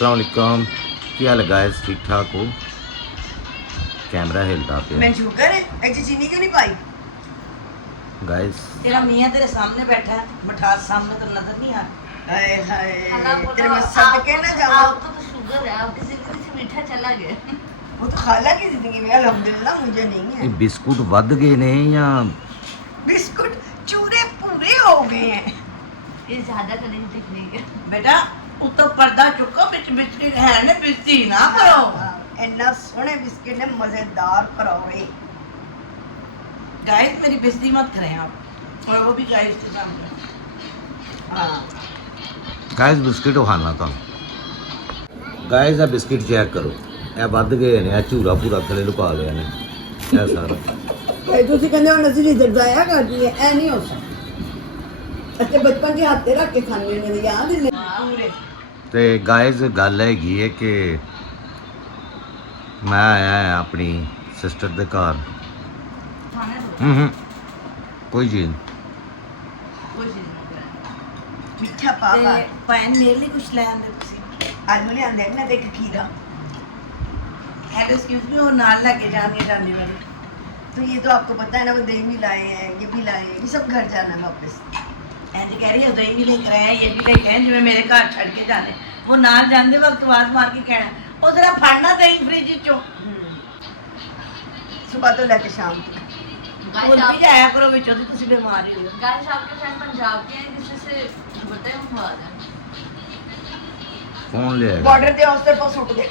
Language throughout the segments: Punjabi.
अस्सलाम वालेकुम, ਕੀ ਹਾਲ ਹੈ ਗਾਇਸ? ठीक ठाक हो? कैमरा हिलता पे मैं शुगर है ऐसी चीनी क्यों नहीं पाई? गाइस। तेरा मियाँ तेरे सामने बैठा है, मठास सामने तो नजर नहीं आ रहा। हाय हाय तेरे मैं सदके ना जाऊं। आपको तो शुगर है, आपकी जिंदगी से मीठा चला गया। वो तो खाला की जिंदगी में अल्हम्दुलिल्लाह मुझे नहीं ਇਹ है। ਬਿਸਕੁਟ ਵੱਧ ਗਏ ਨੇ ਜਾਂ बिस्कुट चूरे पूरे हो गए हैं। ये ज्यादा करने की टेक्निक है। बेटा उत्तो पर्दा चुको बिच बिस्किट है ने बिस्ती ना करो। इतना सोने बिस्किट ने मजेदार करोगे। गाइस मेरी बेइज्जती मत करें आप, और वो भी गाइस के सामने। हाँ ਗਾਇਸ ਬਿਸਕੁਟ ਖਾਣਾ ਤੁਹਾਨੂੰ। ਗਾਇਸ ਆ ਬਿਸਕੁਟ ਚੈੱਕ ਕਰੋ, ਇਹ ਵੱਧ ਗਏ ਨੇ, ਇਹ ਝੂਰਾ ਪੂਰਾ ਥੱਲੇ ਲੁਕਾ ਲਿਆ ਨੇ ਇਹ ਸਾਰਾ। ਭਾਈ ਤੁਸੀਂ ਕਹਿੰਦੇ ਹੋ ਨਸਲੀ ਦਰਜਾਇਆ ਕਰਦੀ ਹੈ, ਐ ਨਹੀਂ ਹੋ ਸਕਦਾ। ਅੱਛਾ ਬਚਪਨ ਦੇ ਹੱਥੇ ਰੱਖ ਕੇ ਖਾਣੇ ਨੇ, ਯਾਦ ਨੇ पूरे ਤੇ ਗਾਇਸ ਗੱਲ ਹੈਗੀ ਹੈ ਕਿ ਮੈਂ ਆਇਆ ਹਾਂ ਆਪਣੀ ਸਿਸਟਰ ਦੇ ਘਰ। खाना तो ਕੋਈ ਚੀਜ਼ कोई चीज नहीं है। मिठा पावा ते भैन मेरे लिए कुछ ले आंदे तुसी। आलू ले आंदे ना देख खीरा। हेलो एक्सक्यूज मी, वो नाल लेके जाने जाने वाले। तो ये तो आपको पता है ना, वो दही भी लाए हैं, ये भी लाए हैं, ये सब घर जाना है वापस। ऐसे कह रही है दही भी लेकर आए हैं, ये भी लेके आए जिਵੇਂ मेरे घर छड़ के जाने। वो नाल जांदे वक्त आवाज मार के कहना ओ जरा फड़ना दही फ्रिज चो। सुबह तो लेके शाम तक। भूल भी जाया करो विचों दी तुसी बीमार ही हो। गाइस आपके फ्रेंड पंजाब के हैं, किसी से बता उठवा दें। ਕੌਣ ਲਿਆਏਗਾ? बॉर्डर पे औसत पर सुट गए।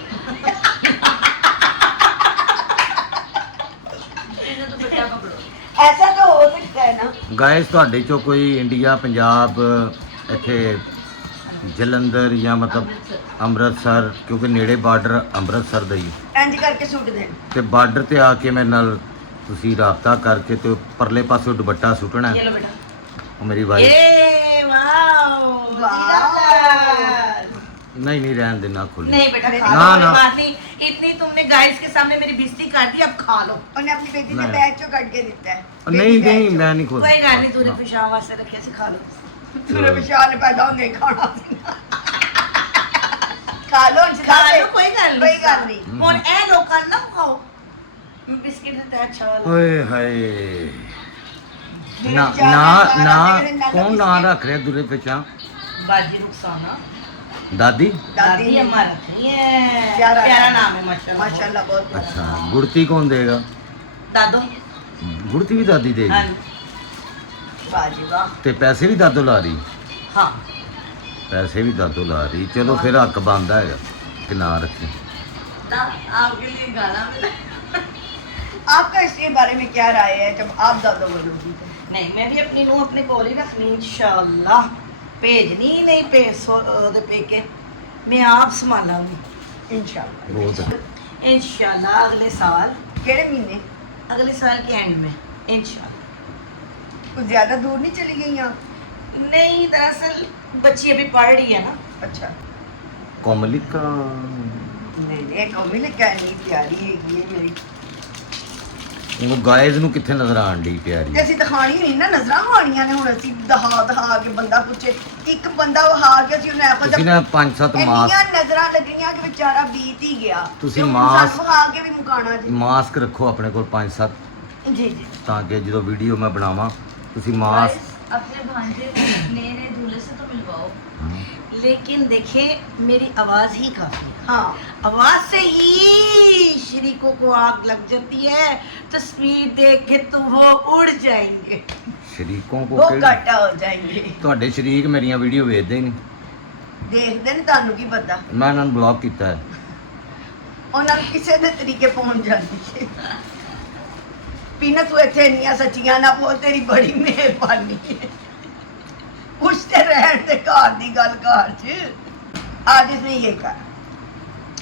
इन्हें तो बेटा पकड़ो। ऐसा तो हो सकता है ना। ਗਾਇਸ ਤੁਹਾਡੇ ਚੋਂ ਕੋਈ ਇੰਡੀਆ, ਪੰਜਾਬ, ਇੱਥੇ ਜਲੰਧਰ ਜਾਂ ਮਤਲਬ ਅੰਮ੍ਰਿਤਸਰ, ਕਿਉਂਕਿ ਨੇੜੇ ਬਾਰਡਰ ਅੰਮ੍ਰਿਤਸਰ ਦਾ ਹੀ, इंज करके सुट दे। ਤੇ ਬਾਰਡਰ ਤੇ ਆ ਕੇ ਮੇਰੇ ਨਾਲ ਤੁਸੀਂ ਰਾਬਤਾ ਕਰਕੇ ਤੇ ਪਰਲੇ ਪਾਸੇ ਦੁਪੱਟਾ ਸੁੱਟਣਾ ये ਹੈ। लो बेटा। ਉਹ ਮੇਰੀ ਵਾਈਫ ये वाओ वाह। ਨਹੀਂ ਨਹੀਂ ਰਹਿਣ ਦੇਣਾ ਖੁੱਲੇ। नहीं बेटा खा ना, लो, कोई ना। बात नहीं। इतनी तुमने गाइस के सामने मेरी बेइज्जती कर दी, अब खा लो। उन्हें अपनी बेटी ने नहीं। बैग चो कट के दिता है। ਨਹੀਂ ਨਹੀਂ ਮੈਂ ਨਹੀਂ ਖੁੱਲ कोई गल नहीं, तूने पेशाब वास्ते रखे सी, खा लो। तेरे विशाल पैदा होने खाना खा लो खा लो, कोई गल नहीं। कोई गल नहीं। हुन ए लोकां ना खाओ बिस्किट ते अच्छा वाला। ਓਏ ਹਾਏ ਨਾ ਨਾ ਨਾ ਕੌਣ ਨਾਂ ਰੱਖ ਰਿਹਾ ਦੂਰੇ ਪਿਛਾਂ? बाजी नुकसाना ਦਾਦੀ? दादी अम्मा रखी है। प्यारा प्यारा नाम है माशाल्लाह। माशाल्लाह बहुत प्यारा। ਅੱਛਾ ਗੁੜਤੀ ਕੌਣ ਦੇਗਾ? दादो। ਗੁੜਤੀ ਵੀ ਦਾਦੀ हां ਦੇਗੀ वाह जी वाह। ਤੇ ਪੈਸੇ ਵੀ ਦਾਦੋ ਲਾ ਰਹੀ? हां ਪੈਸੇ ਵੀ ਦਾਦੋ ਲਾ ਰਹੀ। ਚਲੋ ਫਿਰ ਹੱਕ ਬਣਦਾ ਹੈਗਾ ਕਿ ਨਾ ਰੱਖੀ। ना आपके लिए गाना मिला। आपका इसके बारे में क्या राय है जब आप दादा बनोगी? नहीं मैं भी अपनी नूं अपने कोल ही रखनी इंशाअल्लाह। भेजनी नहीं पेसो दे पेके, मैं आप संभालांगी इंशाल्लाह। ਬਹੁਤ इंशाअल्लाह। अगले साल, केड़े महीने? अगले साल के एंड में इंशाअल्लाह। कुछ ज्यादा दूर नहीं चली गई आप? नहीं दरअसल बच्ची अभी पढ़ रही है ना। अच्छा ਕੋਮਲਿਕਾ नहीं नहीं कमी ने क्या नहीं प्यारी है ये मेरी। ਉਹ ਗਾਇਜ਼ ਨੂੰ ਕਿੱਥੇ ਨਜ਼ਰ ਆਣ ਡਈ ਪਿਆਰੀ? ਜੇ ਅਸੀਂ ਦਿਖਾਣੀ ਨਹੀਂ ਨਾ, ਨਜ਼ਰਾਂ ਮਾਣੀਆਂ ਨੇ। ਹੁਣ ਅਸੀਂ ਦਿਖਾ ਕੇ ਬੰਦਾ ਪੁੱਛੇ, ਇੱਕ ਬੰਦਾ ਹਾਰ ਕੇ ਅਸੀਂ ਉਹਨੇ ਇਹੋ ਤੁਸੀਂ ਨਾ 5-7 ਮਾਸਕ ਇੰਨੀਆਂ ਨਜ਼ਰਾਂ ਲੱਗੀਆਂ ਕਿ ਵਿਚਾਰਾ ਬੀਤ ਹੀ ਗਿਆ। ਤੁਸੀਂ ਤੇ ਹੁਣ ਮਾਸਕ- ਸਾਨੂੰ ਹਾਰ ਕੇ ਵੀ ਮੁਕਾਣਾ ਜੀ। ਮਾਸਕ ਰੱਖੋ ਆਪਣੇ ਕੋਲ 5-7, ਜੀ ਜੀ ਤਾਂ ਕਿ ਜਦੋਂ ਵੀਡੀਓ ਮੈਂ ਬਣਾਵਾਂ ਤੁਸੀਂ ਮਾਸਕ। Guys, अपने भांजे को नए नए दूल्हे से तो मिलवाओ, लेकिन देखे मेरी आवाज ही काफी है। हाँ आवाज से ही शरीकों को आग लग जाती है। तस्वीर देख के तो वो उड़ जाएंगे। ਸ਼ਰੀकों ਕੋ वो ਕਿਹੜੇ? घाटा हो जाएंगे। ਤੁਹਾਡੇ ਸ਼ਰੀਕ ਮੇਰੀਆਂ ਵੀਡੀਓ ਵੇਖਦੇ ਹੀ ਨਹੀਂ। ਦੇਖਦੇ ਨੇ, ਤੁਹਾਨੂੰ ਕੀ ਪਤਾ ਮੈਂ ਇਹਨਾਂ ਨੂੰ ਬਲੌਕ ਕੀਤਾ ਹੈ। ਉਹਨਾਂ ਨੂੰ ਕਿਸੇ ਦੇ ਤਰੀਕੇ ਪਹੁੰਚ ਜਾਂਦੀ ਹੈ। ਪੀਨਾ ਤੂੰ ਇੱਥੇ ਇੰਨੀਆਂ ਸੱਚੀਆਂ ਨਾ ਬੋਲ, ਤੇਰੀ ਬੜੀ ਮਿਹਰਬਾਨੀ ਹੈ। ਕੁਛ ਤੇ ਰਹਿਣ ਦੇ ਘਰ ਦੀ ਗੱਲ ਘਰ 'ਚ। आज इसने ये कहा,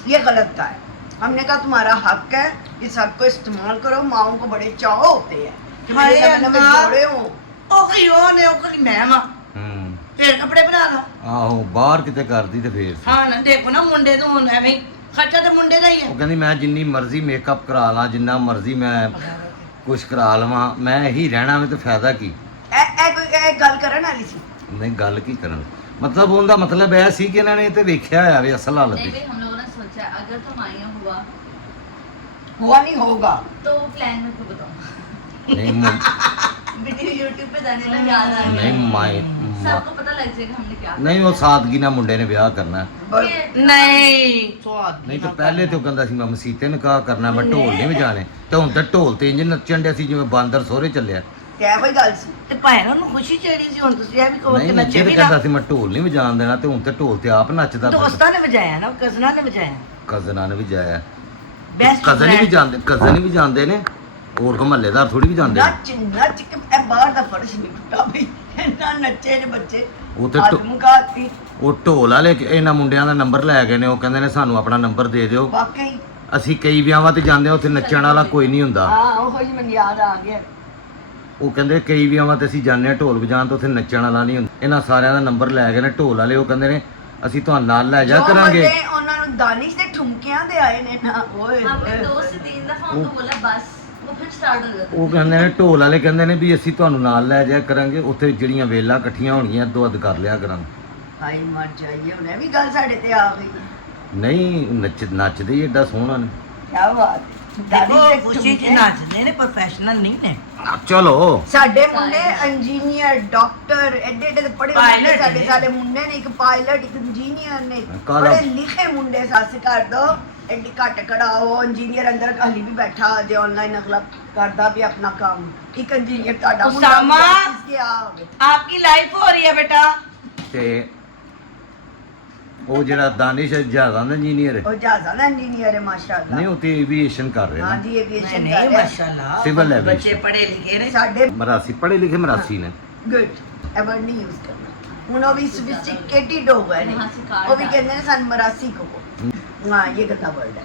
ये गलत कहा है। हमने कहा तुम्हारा हक है, इस हक को इस्तेमाल करो। माओ को बड़े चाव होते हैं कि मेरे हाय नवे नवे अल्लाह। जोड़े हों। ओ कोई हो ने, ओ कोई मैं मां ਹੂੰ फिर कपड़े बना लो। ਆਹੋ ਬਾਹਰ ਕਿਤੇ ਕਰਦੀ ਤੇ ਫੇਰ हाँ ना देखो ना मुंडे तो हुन एवें ही, खर्चा तो मुंडे का ही है। ਉਹ ਕਹਿੰਦੀ ਮੈਂ ਜਿੰਨੀ ਮਰਜ਼ੀ ਮੇਕਅਪ ਕਰਾ ਲਾਂ, ਜਿੰਨਾ ਮਰਜ਼ੀ ਮੈਂ ਕੁਛ ਕਰਾ ਲਵਾਂ, ਮੈਂ ਇਹੀ ਰਹਿਣਾ ਵੇ ਤੇ ਫਾਇਦਾ ਕੀ? ਇਹ ਕੋਈ ਇਹ ਗੱਲ ਕਰਨ ਵਾਲੀ ਸੀ? ਨਹੀਂ ਗੱਲ ਕੀ ਕਰਨ, ਮਤਲਬ ਉਹਦਾ ਮਤਲਬ ਇਹ ਸੀ ਕਿ ਇਹਨਾਂ ਨੇ ਤੇ ਵੇਖਿਆ ਹੋਇਆ ਵੀ ਅਸਲ ਹਾਲਤ नहीं ਦੀ। भाई हम लोगों ने सोचा है, अगर तुम आया हुआ हुआ नहीं होगा। तो प्लान में को बताओ। ਨਹੀਂ वीडियो YouTube पे जाने लग याद आ गया। ਨਹੀਂ ਮਾਈ सबको पता लग जाएगा हमने क्या ਨਹੀਂ ਉਹ ਸਾਦਗੀ ਨਾਲ ਮੁੰਡੇ ਨੇ ਵਿਆਹ ਕਰਨਾ। ये- ਨਹੀਂ ਸਵਾਦ ਨਹੀਂ ਤਾਂ ਪਹਿਲੇ ਤੇ ਉਹ ਕਹਿੰਦਾ ਸੀ ਮੈਂ ਮਸੀਤੇ ਨਿਕਾਹ ਕਰਨਾ, ਮੈਂ ਢੋਲ ਨਹੀਂ ਵਜਾਣੇ, ਤੇ ਹੁਣ ਤਾਂ ਢੋਲ ਤੇ ਇੰਜ ਨੱਚਣ ਡਿਆ ਸੀ ਜਿਵੇਂ ਬਾਂਦਰ ਸਹੁਰੇ ਚੱਲਿਆ। क्या वही गल सी। ਤੇ ਭਾਵੇਂ ਉਹਨੂੰ ਖੁਸ਼ੀ ਚੜੀ ਸੀ ਹੁਣ ਤੁਸੀਂ ਇਹ ਵੀ ਕਹੋ ਕਿ ਨਹੀਂ ਨੱਚੇ ਨੱਚੇ ਵੀ ਤੇ ਨਾ ਕਹਿੰਦਾ ਸੀ ਮੈਂ ਢੋਲ ਨਹੀਂ ਵਜਾਣ ਦੇਣਾ, ਤੇ ਹੁਣ ਤੇ ਢੋਲ ਤੇ ਆਪ ਨੱਚਦਾ। ਦੋਸਤਾਂ ਨੇ ਵਜਾਇਆ ਨਾ ਕਜ਼ਨਾਂ ਨੇ ਵਜਾਇਆ ਕਜ਼ਨਾਂ ਨੇ ਵੀ ਜਾਇਆ, ਬੈਸਟ ਕਜ਼ਨ ਵੀ ਜਾਂਦੇ, ਕਜ਼ਨ ਵੀ ਜਾਂਦੇ ਨੇ, ਹੋਰ ਕੋ ਮਹੱਲੇਦਾਰ ਥੋੜੀ ਵੀ ਜਾਂਦੇ ਨੇ। नच नच के ए बाहर दा फर्श नहीं टूटा भाई। इतना नचे ने बच्चे। ਉਹ ਤੇ ਢੋ- मुकाती ਉਹ ਢੋਲ ਵਾਲੇ ਇਹਨਾਂ ਮੁੰਡਿਆਂ ਦਾ ਨੰਬਰ ਲੈ ਗਏ ਨੇ, ਉਹ ਕਹਿੰਦੇ ਨੇ ਸਾਨੂੰ ਆਪਣਾ ਨੰਬਰ ਦੇ ਦਿਓ, वाकई। ਅਸੀਂ ਕਈ ਵਿਆਹਾਂ ਤੇ ਜਾਂਦੇ ਹਾਂ ਉੱਥੇ ਨੱਚਣ ਵਾਲਾ ਕੋਈ ਨਹੀਂ ਹੁੰਦਾ। हां वो ही मन याद आ गया। ਉਹ ਕਹਿੰਦੇ ਕਈ ਵਿਆਹਾਂ ਤੇ ਅਸੀਂ ਜਾਂਦੇ ਹਾਂ ਢੋਲ ਵਜਾਉਣ ਤੇ ਉੱਥੇ ਨੱਚਣ ਵਾਲਾ ਨਹੀਂ ਹੁੰਦਾ। ਇਹਨਾਂ ਸਾਰਿਆਂ ਦਾ ਨੰਬਰ ਲੈ ਗਏ ਨੇ ਢੋਲ ਵਾਲੇ, ਉਹ ਕਹਿੰਦੇ ਨੇ ਅਸੀਂ ਤੁਹਾਨੂੰ ਨਾਲ ਲੈ ਜਾ जो ਕਰਾਂਗੇ। बंदे ਉਹਨਾਂ ਨੂੰ ਦਾਨਿਸ਼ ਦੇ ਠੁਮਕਿਆਂ ਦੇ ਆਏ ਨੇ ਨਾ ਓਏ हमने होए। 2 से 3 दफा उनको बोला बस, वो फिर स्टार्ट हो जाता। ਉਹ ਕਹਿੰਦੇ ਨੇ ਢੋਲ ਵਾਲੇ ਕਹਿੰਦੇ ਨੇ ਵੀ ਅਸੀਂ ਤੁਹਾਨੂੰ ਨਾਲ ਲੈ ਜਾਇਆ ਕਰਾਂਗੇ, ਉੱਥੇ ਜਿਹੜੀਆਂ ਵੇਲਾਂ ਇਕੱਠੀਆਂ ਹੋਣਗੀਆਂ ਅੱਧੋ ਅੱਧ ਕਰ ਲਿਆ ਕਰਾਂਗੇ। ਭਾਈ ਮਰ ਜਾਈਏ ਉਹਨੇ ਵੀ ਗੱਲ ਸਾਡੇ ਤੇ ਆ ਗਈ। ਨਹੀਂ ਨੱਚਦੇ ਹੀ ਏਡਾ ਸੋਹਣਾ ਨੇ। ਕੀ ਬਾਤ। ਦੇਖੋ ਦਾਨਿਸ਼ ਦੇ ਖੁਸ਼ੀ ਚ ਠੁਮਕੇ। ਨੱਚਦੇ ਨੇ ਪ੍ਰੋਫੈਸ਼ਨਲ ਨਹੀਂ ਨੇ ਚਲੋ ਸਾਡੇ ਮੁੰਡੇ ਇੰਜੀਨੀਅਰ ਡਾਕਟਰ ਐਡੇ ਐਡੇ ਪੜ੍ਹੇ ਹੋਏ ਨੇ। Pilot ਸਾਡੇ ਨੇ। ਸਾਡੇ ਮੁੰਡੇ ਨੇ ਇੱਕ ਪਾਇਲਟ ਇੱਕ ਇੰਜੀਨੀਅਰ ਨੇ ਕਾਲਾ- ਪੜ੍ਹੇ ਲਿਖੇ ਮੁੰਡੇ ਸੱਸ ਕਰ ਦੋ ਐਡੀ ਘੱਟ ਕੜਾਓ ਇੰਜੀਨੀਅਰ ਅੰਦਰ ਹਾਲੀ ਵੀ ਬੈਠਾ ਜੇ ਆਨਲਾਈਨ ਅਗਲਾ ਕਰਦਾ ਵੀ ਆਪਣਾ ਕੰਮ। ਇੱਕ ਇੰਜੀਨੀਅਰ ਤੁਹਾਡਾ ਮੁੰਡਾ ਉਸਾਮਾ। ਗਿਆ ਹੋਵੇ। ਆਪਕੀ ਲਾਈਫ ਹੋ ਰਹੀ ਹੈ ਬੇਟਾ ਤੇ ਉਹ ਜਿਹੜਾ ਦਾਨਿਸ਼ ਜ਼ਿਆਦਾ ਦਾ ਇੰਜੀਨੀਅਰ ਹੈ, ਉਹ ਜਹਾਜ਼ਾਂ ਦਾ ਇੰਜੀਨੀਅਰ ਹੈ ਮਾਸ਼ਾਅੱਲਾ। ਨਹੀਂ ਉਹ ਤੇ ਐਵੀਏਸ਼ਨ ਕਰ ਰਿਹਾ ਹਾਂ ਨਾ। ਜੀ ਐਵੀਏਸ਼ਨ ਨਹੀਂ ਕਰ ਨਹੀਂ ਰਿਹਾ। ਮਾਸ਼ਾਅੱਲਾ Civil aviation। ਬੱਚੇ ਪੜ੍ਹੇ ਲਿਖੇ ਨੇ ਸਾਡੇ ਮਰਾਸੀ ਪੜ੍ਹੇ ਲਿਖੇ ਮਰਾਸੀ ਨੇ। ਗੁੱਡ ਐਵਰ ਨਹੀਂ ਯੂਜ਼ ਕਰਨਾ। ਹੁਣ ਉਹ ਵੀ ਸੋਫਿਸਟੀਕੇਟਿਡ ਹੋ ਗਏ ਨੇ। वहाँ से कार्ड ਉਹ ਵੀ ਕਹਿੰਦੇ ਨੇ ਸਾਨੂੰ ਮਰਾਸੀ ਕਹੋ। ਹਾਂ ਇਹ ਗੰਦਾ ਵਰਡ ਹੈ,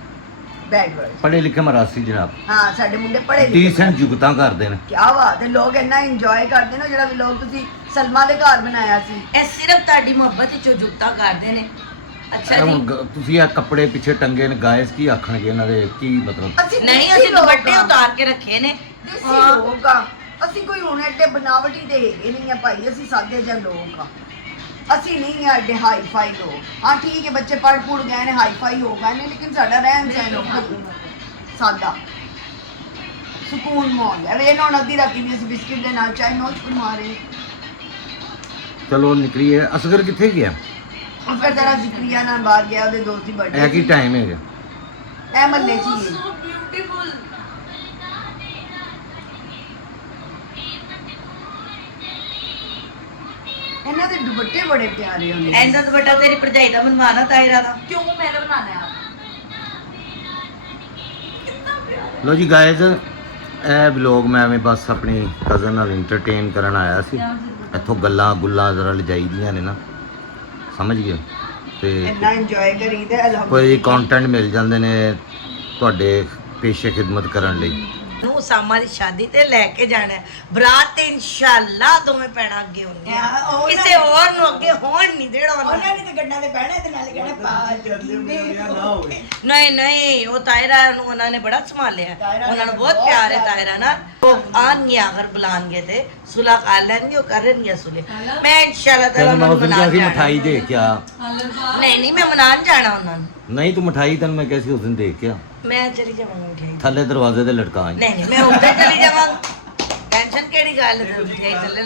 ਬੈਡ ਵਰਡ। ਪੜ੍ਹੇ ਲਿਖੇ ਮਰਾਸੀ ਜਨਾਬ, ਹਾਂ ਸਾਡੇ ਮੁੰਡੇ ਪੜ੍ਹੇ ਲਿਖੇ। ਡੀਸੈਂਟ ਜੁਗਤਾਂ ਕਰਦੇ ਨੇ। ਕੀ ਬਾਤ ਹੈ। ਲੋਕ ਇੰਨਾ ਇੰਜੋਏ ਕਰਦੇ ਨੇ। ਜਿਹੜਾ ਵੀ ਲੋਕ ਤੁਸੀਂ ਸਲਮਾ ਦੇ ਘਰ ਬਣਾਇਆ ਸੀ। ਇਹ ਸਿਰਫ ਤੁਹਾਡੀ ਮੁਹੱਬਤ ਵਿੱਚੋਂ ਜੁਗਤਾ ਕਰਦੇ ਨੇ ਅੱਛਾ ਇਹ ਜੀ ਹੁਣ ਤੁਸੀਂ ਇਹ ਕੱਪੜੇ ਪਿੱਛੇ ਟੰਗੇ ਨੇ, ਗਾਇਸ ਕੀ ਆਖਣਗੇ ਇਹਨਾਂ ਦੇ, ਕੀ ਮਤਲਬ। ਅਸੀਂ ਨਹੀਂ ਦੇਸੀ ਅਸੀਂ ਲੋਕ ਦੁਪੱਟੇ ਹਾਂ। ਉਤਾਰ ਕੇ ਰੱਖੇ ਨੇ ਦੇਸੀ ਹਾਂ। ਲੋਕ ਆ ਅਸੀਂ। ਕੋਈ ਹੁਣ ਐਡੇ ਬਨਾਵਟੀ ਦੇ ਹੈਗੇ ਨਹੀਂ ਆ ਭਾਈ। ਅਸੀਂ ਸਾਦੇ ਜਿਹੇ ਲੋਕ ਆ। ਅਸੀਂ ਨਹੀਂ ਆ ਐਡੇ ਹਾਈ ਫਾਈ ਲੋਕ। ਹਾਂ ਠੀਕ ਹੈ ਬੱਚੇ ਪੜ ਪੁੜ ਗਏ ਨੇ ਹਾਈ ਫਾਈ ਹੋ ਗਏ ਨੇ, ਲੇਕਿਨ ਸਾਡਾ ਰਹਿਣ ਸਹਿਣ ਸਾਦਾ ਸਕੂਨ ਮਾਹੌਲ ਹੈ। ਵੇ ਨਾ ਨਦੀ ਰਾਤੀ ਵੀ ਅਸੀਂ ਬਿਸਕਿਟ ਦੇ ਨਾਲ ਚਾਹ ਨੋਚ ਮਾਰੇ। ਚਲੋ ਨਿਕਲੀਏ। ਅਸਗਰ ਕਿੱਥੇ ਗਿਆ? और फिर तेरा जिक्रिया ना बाहर गया ਉਹਦੇ ਦੋਸਤ ਦੀ ਇਹ ਬਰਥਡੇ ਕੀ ਟਾਈਮ ਹੈਗਾ? ਐ ਮੱਲੇ ਚ ਹੀ ਹੈ। So beautiful। ਇਹਨਾਂ ਦੇ ਦੁਪੱਟੇ ਬੜੇ ਪਿਆਰੇ ਹੁੰਦੇ ਨੇ। ਐਂਦਾ ਦੁਪੱਟਾ ਤੇਰੀ ਭਰਜਾਈ ਦਾ ਮਨਵਾਣਾ ਤਾਇਰਾ ਦਾ क्यों मैंने बनाना है आप? ਲੋ ਜੀ ਗਾਇਜ਼, ਇਹ ਵਲੌਗ ਮੈਂ ਐਵੇਂ ਬਸ ਆਪਣੀ ਕਜ਼ਨ ਨਾਲ ਇੰਟਰਟੇਨ ਕਰਨ ਆਇਆ ਸੀ। ਇੱਥੋਂ ਗੱਲਾਂ ਗੁੱਲਾਂ ਜ਼ਰਾ ਲਜਾਈ ਦੀਆਂ ਨੇ ਨਾ, ਸਮਝ ਗਏ? ਤੇ ਇੰਨਾ ਇੰਜੋਏ ਕਰੀਦਾ ਕੋਈ ਅਲਹਮਦੁਲਿਲਾ। ਕੰਟੈਂਟ ਮਿਲ ਜਾਂਦੇ ਨੇ ਤੁਹਾਡੇ ਪੇਸ਼ੇ ਖਿਦਮਤ ਕਰਨ ਲਈ। ਨੂੰ ਉਸਾਮਾ ਦੀ ਸ਼ਾਦੀ ਤੇ ਲੈ ਕੇ ਜਾਣਾ ਹੈ। ਬਰਾਤ ਤੇ ਇਨਸ਼ਾਅੱਲਾ ਦੋਵੇਂ ਪੈਣਾ ਅੱਗੇ ਹੋਣਗੀਆਂ ਹਾਂ, ਉਹ ਨਾ- ਕਿਸੇ ਹੋਰ ਨੂੰ ਅੱਗੇ ਹੋਣ ਨਹੀਂ ਦੇਣਾ ਉਹਨਾਂ ਉਹਨਾਂ ਨੇ। ਨੇ ਤੇ ਗੱਡਾਂ ਦੇ ਬਹਿਣਾ ਤੇ ਨਾਲੇ ਕਹਿਣਾ ਪਾ ਜਲਦੀ ਨਹੀਂ ਨਹੀਂ ਉਹ ਤਾਇਰਾ ਨੂੰ ਉਹਨਾਂ ਨੇ ਬੜਾ ਸੰਭਾਲਿਆ ਤਾਇਰਾ ਉਹਨਾਂ ਨੂੰ ਨੇ ਬਹੁਤ ਬਹੁਤ ਪਿਆਰ ਹੈ ਪਿਆਰ ਤਾਇਰਾ ਨਾਲ। ਉਹ ਆਣਗੇ ਅਗਰ ਬੁਲਾਣਗੇ ਤੇ ਸੁਲਹ ਕਰ ਲੈਣਗੇ, ਉਹ ਕਰਨਗੇ ਸੁਲਹ। ਮੈਂ ਇਨਸ਼ਾਅੱਲਾ ਤਾਲਾ ਤੈਨੂੰ ਮੈਂ ਉਹਨਾਂ ਉਸ ਨੂੰ ਦਿਨ ਕਿਹਾ ਸੀ ਮਨਾਉਣ ਮਿਠਾਈ ਜਾਣਾ। ਦੇ ਕੇ ਆ। ਨਹੀਂ ਨਹੀਂ ਮੈਂ ਮਨਾਉਣ ਜਾਣਾ ਉਹਨਾਂ ਨੂੰ। ਨਹੀਂ ਤੂੰ ਮਿਠਾਈ ਤੈਨੂੰ ਮੈਂ ਕਿਹਾ ਸੀ ਉਸ ਦਿਨ ਦੇ ਕੇ ਆ। ਮੈਂ ਚਲੀ ਜਾਵਾਂਗੀ ਮਿਠਾਈ। ਥੱਲੇ ਦਰਵਾਜ਼ੇ ਤੇ ਲਟਕਾਈ। ਨਹੀਂ ਨਹੀਂ ਮੈਂ ਉੱਧਰ ਚਲੀ ਜਾਵਾਂਗੀ। ਟੈਨਸ਼ਨ ਕਿਹੜੀ ਗੱਲ ਹੈ ਮਿਠਾਈ ਥੱਲੇ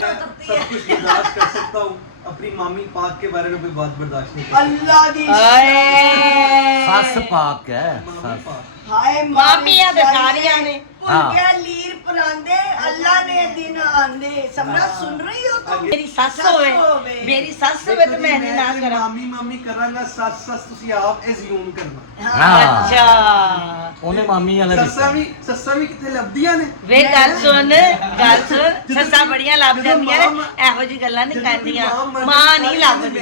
सब कुछ बर्दाश्त कर सकता हूँ, अपनी मामी पाक के बारे में कोई बात बर्दाश्त नहीं कर ਅੱਲਾ ਦੀ ਸੱਸ ਪਾਕ ਹੈ मामी ਸੱਸ। पाक। ਹਾਏ ਮਾਮੀਆਂ ਤੇ ਸਾਰੀਆਂ ਨੇ। ਪੁਰਗਿਆ ਲੀਰ ਪਰਾਂਦੇ ਅੱਲਾ ਨੇ ਦਿਨ ਆਂਦੇ। ਸਮਰਾ ਸੁਣ ਰਹੀ ਹੋ ਤੂੰ? ਮੇਰੀ ਸੱਸ ਹੋਵੇ ਮੇਰੀ ਸੱਸ ਹੋਵੇ ਤੇ ਮੈਂ ਨਾ मैं ਕਰਾਂ। मामी मामी करांगा, सस सस तुसी आप एज्यूम करना। ਹਾਂ ਅੱਛਾ ਉਹਨੇ ਮਾਮੀ ਵਾਲਾ ਸੱਸਾਂ ਵੀ ਕਿੱਥੇ ਲੱਭਦੀਆਂ ਨੇ? ਵੇ ਗੱਲ ਸੁਣ ਸੱਸਾਂ ਬੜੀਆਂ ਲੱਭ ਜਾਂਦੀਆਂ ਨੇ, ਇਹੋ ਜਿਹੀ ਗੱਲਾਂ ਨਹੀਂ ਕਰਦੀਆਂ। ਮਾਂ ਨਹੀਂ ਲੱਭਦੀ।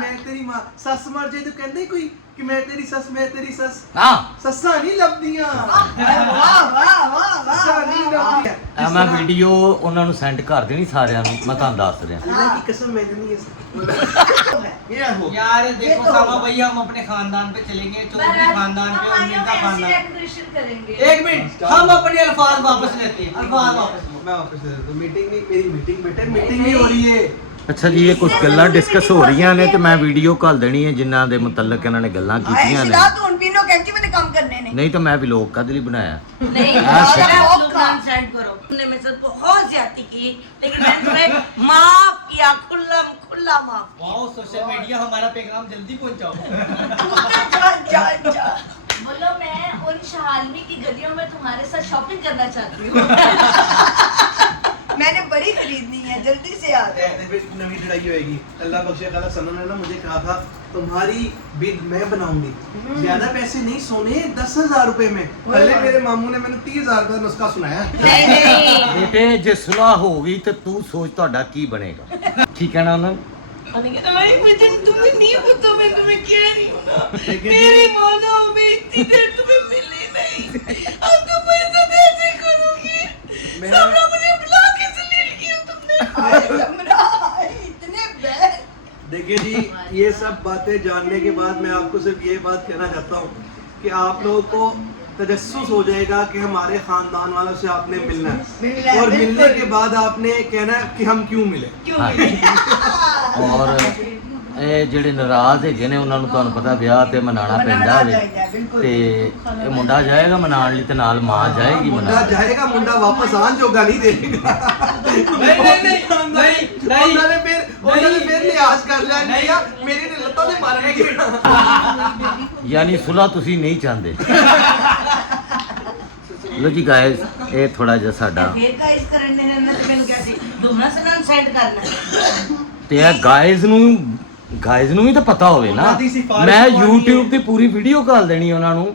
ਮੈਂ ਤੇਰੀ ਮਾਂ। ਸੱਸ ਮਰ ਜਾਏ ਤਾਂ ਕਹਿੰਦੇ ਹੀ ਕੋਈ ਕਿ ਮੈਂ ਤੇਰੀ ਸੱਸ ਮੈਂ ਤੇਰੀ ਸੱਸ। ਹਾਂ ਸੱਸਾਂ ਨਹੀਂ ਲੱਭਦੀਆਂ। ਵਾਹ ਵਾਹ ਵਾਹ ਸੱਸਾਂ ਨਹੀਂ ਵਾਹ। ਲੱਭਦੀਆਂ। ਆ ਮੈਂ ਵੀਡੀਓ ਉਹਨਾਂ ਨੂੰ ਸੈਂਡ ਕਰ ਦੇਣੀ ਸਾਰਿਆਂ ਨੂੰ, ਮੈਂ ਤੁਹਾਨੂੰ ਦੱਸ ਰਿਹਾ। खुदा की कसम मैंने नहीं है। ये हो यार देखो ये तो सामा होगा। भैया, हम अपने खानदान पे चलेंगे, चौधरी खानदान पे और मिर्जा खानदान। डेकोरेशन करेंगे। एक मिनट, हम अपने अल्फाज वापस लेते हैं, अल्फाज वापस लो। मैं वापस ले लेता हूँ। मीटिंग नहीं, मेरी मीटिंग बेटे मीटिंग नहीं हो रही है। ਅੱਛਾ ਜੀ, ਇਹ ਕੁਝ ਗੱਲਾਂ ਡਿਸਕਸ ਹੋ ਰਹੀਆਂ ਨੇ ਤੇ ਮੈਂ ਵੀਡੀਓ ਘੱਲ ਦੇਣੀ ਹੈ ਜਿਨ੍ਹਾਂ ਦੇ ਮੁਤਲਕ ਇਹਨਾਂ ਨੇ ਗੱਲਾਂ ਆਏ ਕੀਤੀਆਂ ਨੇ। ਸਿਧਾਰਥ ਹੁਣ ਪੀਨੋ ਕਹਿੰਦੀ मैंने काम करने ने ਨਹੀਂ ਤਾਂ ਮੈਂ ਵਲੌਗ ਕਦ ਲਈ ਬਣਾਇਆ। नहीं हाँ, नाम सेंड करो। तुमने मेरे साथ बहुत ज्यादती की, लेकिन मैंने तुम्हें माफ किया, खुला माफ। वाओ, सोशल मीडिया हमारा पैगाम जल्दी पहुंचाओ। जा जा बोलो मैं उन शहालमी की गलियों में तुम्हारे साथ शॉपिंग करना चाहती हूँ। मैंने बड़ी खरीदनी है, जल्दी से आ जाओ। फिर नवी लड़ाई होएगी। अल्लाह बख्शे खाला सनम ने ना मुझे कहा था तुम्हारी बिड मैं बनाऊंगी, ज्यादा पैसे नहीं, सोने 10,000 रुपए में। पहले मेरे मामू ने मैंने 30,000 का नुस्खा सुनाया। नहीं नहीं ਬੇਟੇ ਜੇ ਸੁਲਾਹ ਹੋ ਗਈ ਤੇ ਤੂੰ ਸੋਚ ਤੁਹਾਡਾ ਕੀ ਬਣੇਗਾ। ਠੀਕ ਹੈ ਨਾ ਉਹਨਾਂ भाई मुझे तुम्हें नहीं पता, मैं तुम्हें कह रही हूँ ना, लेकिन- मेरी मानो मैं इतनी देर तुम्हें मिली नहीं, अब तो पैसा कैसे करोगी? मैं- सबरा मुझे बुला के जलील किया तुमने। आए समरा, इतने बैर। देखिए जी, ये सब बातें जानने के बाद मैं आपको सिर्फ ये बात कहना चाहता हूँ कि आप लोगों को तजस्सुस हो जाएगा कि हमारे खानदान वालों से आपने मिलना मिलना है, है, और मिलने बिल्कुल। के बाद आपने कहना है कि हम क्यों मिले। ਔਰ ਇਹ ਜਿਹੜੇ ਨਾਰਾਜ਼ ਹੈਗੇ ਨੇ ਉਹਨਾਂ ਨੂੰ ਤੁਹਾਨੂੰ ਪਤਾ ਵਿਆਹ ਤੇ ਮਨਾਉਣਾ ਪੈਂਦਾ ਮਨਾਉਣਾ ਵੇ ਚਾਹੀਦਾ, ਬਿਲकुल। ਤੇ ਇਹ ਮੁੰਡਾ ਜਾਏਗਾ ਮਨਾਉਣ ਲਈ ਤੇ ਨਾਲ ਮਾਂ ਜਾਏਗੀ मुंडा ਮਨਾਉਣ। जाएगा, मुंडा वापस आन जोगा नहीं देगा। उन्होंने फिर लिहाज कर लिया, नहीं यार, मेरी ने लत्ता से मारने ਯਾਨੀ ਸੁਲਾ ਤੁਸੀਂ ਨਹੀਂ ਚਾਹੁੰਦੇ। ਲੋ ਜੀ ਗਾਇਸ, ਇਹ ਥੋੜਾ ਜਿਹਾ ਸਾਡਾ फिर का इस करने ने ना मैंने क्या सी दुमना सनान सेंड करना। ਤੇ ਇਹ ਗਾਇਜ਼ ਨੂੰ ਵੀ ਤਾਂ ਪਤਾ ਹੋਵੇ ਨਾ। ਉਹਨਾਂ ਦੀ ਸਿਫਾਰਿਸ਼ ਮੈਂ ਪਾਉਣੀ YouTube ਹੈ। ਤੇ ਪੂਰੀ ਵੀਡੀਓ ਘਾਲ ਦੇਣੀ ਉਹਨਾਂ ਨੂੰ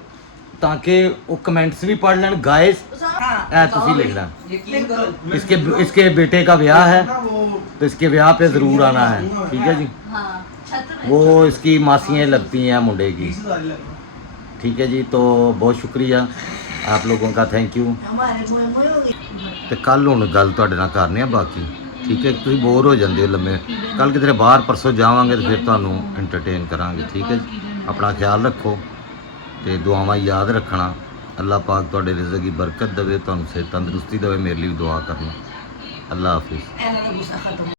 ਤਾਂ ਕਿ ਉਹ ਕਮੈਂट्स ਵੀ ਪढ़ ਲੈਣ। ਗਾਇਜ਼ हाँ ਇਹ ਤੁਸੀਂ ਲਿਖਣਾ इसके बेटे का ब्याह है तो इसके ब्याह पे जरूर आना है। ठीक है जी। हाँ छत में वो इसकी मासियाँ लगती हैं मुंडे की। ठीक है जी, तो बहुत शुक्रिया आप लोगों का, थैंक यू। हमारे मुंह मुंह हो गई। ਤੇ ਕੱਲ ਹੁਣ ਗੱਲ ਤੁਹਾਡੇ ਨਾਲ ਕਰਨੀ ਆ ਬਾਕੀ। ਠੀਕ ਹੈ, ਤੁਸੀਂ ਬੋਰ ਹੋ ਜਾਂਦੇ ਹੋ ਲੰਮੇ। ਕੱਲ ਕਿਤੇ ਬਾਹਰ ਪਰਸੋਂ ਜਾਵਾਂਗੇ ਤੇ ਫਿਰ ਤੁਹਾਨੂੰ ਐਂਟਰਟੇਨ ਕਰਾਂਗੇ। ਠੀਕ ਹੈ ਜੀ, ਆਪਣਾ ਖਿਆਲ ਰੱਖੋ ਤੇ ਦੁਆਵਾਂ ਯਾਦ ਰੱਖਣਾ। ਅੱਲਾਹ ਪਾਕ ਤੁਹਾਡੇ ਰਿਜ਼ਕ ਦੀ ਬਰਕਤ ਦੇਵੇ, ਤੁਹਾਨੂੰ ਸਿਹਤ ਤੰਦਰੁਸਤੀ ਦੇਵੇ। ਮੇਰੇ ਲਈ ਵੀ ਦੁਆ ਕਰਨਾ। ਅੱਲਾਹ ਹਾਫਿਜ਼। ऐना गुस्सा खत्म।